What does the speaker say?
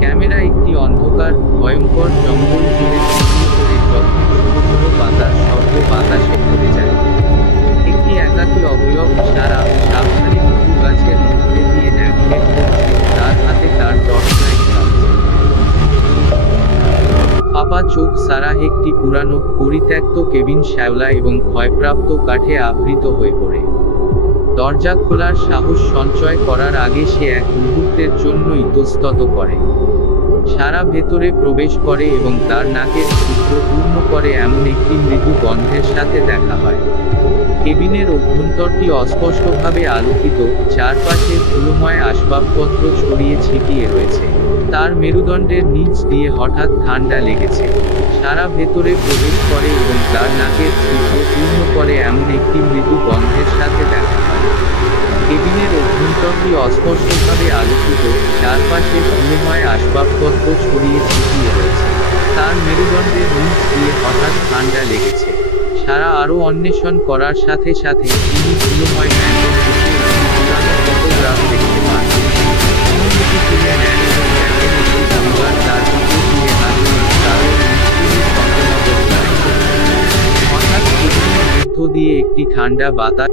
Camera একটি অন্ধকার ভয়ঙ্কর জঙ্গল জুড়ে ছড়িয়ে পড়ে যখন ছোট ছোট পাতার শব্দ বাতাসে ভরে যায়। একটি একাকী অবয়ব সারা সাবধানে দুটো গাছের মধ্যে দিয়ে ন্যাভিগেট করছে, তার হাতে তার টর্চ লাইট জ্বালছে। ফাঁপা চোখ সারা একটি পুরানো পরিত্যক্ত কেবিন শ্যাওলা এবং ক্ষয়প্রাপ্ত কাঠে আবৃত হয়ে পড়ে। দরজা খোলার সাহস সঞ্চয় করার আগে সে এক মুহূর্তের জন্য ইতস্তত করে। সারা ভেতরে প্রবেশ করে এবং তার নাকের ছিদ্র পূর্ণ করে এমন একটি মৃদু গন্ধের সাথে দেখা হয়। কেবিনের অভ্যন্তরটি অস্পষ্টভাবে আলোকিত, চারপাশে ধুলোময় আসবাবপত্র ছড়িয়ে ছিটিয়ে রয়েছে। তার মেরুদণ্ডের নিচ দিয়ে হঠাৎ ঠান্ডা লেগেছে। সারা ভেতরে প্রবেশ করে এবং তার নাকের ছিদ্র পূর্ণ করে এমন একটি মৃদু গন্ধের সাথে দেখা হয়। কেবিনের অভ্যন্তরটি অস্পষ্টভাবে আলোকিত, চারপাশে ধুলোময় আসবাবপত্র ছড়িয়ে ছিটিয়ে রয়েছে। তার মেরুদণ্ডের নিচ দিয়ে হঠাৎ ঠান্ডা লেগেছে। সারা আরও অন্বেষণ করার সাথে সাথে তিনি ধুলোময় ম্যাগনেট থেকে একটি পুরানো ফটোগ্রাফ দেখতে পান। অনুমতি তুলে নেন এবং দেখেন একটি পরিবার তার দিকে ফিরে হাসছে, তারও নিশ্চয়ই সংবেদনবোধ করে। হঠাৎ কেবিনের মধ্য দিয়ে একটি ঠান্ডা বাতাস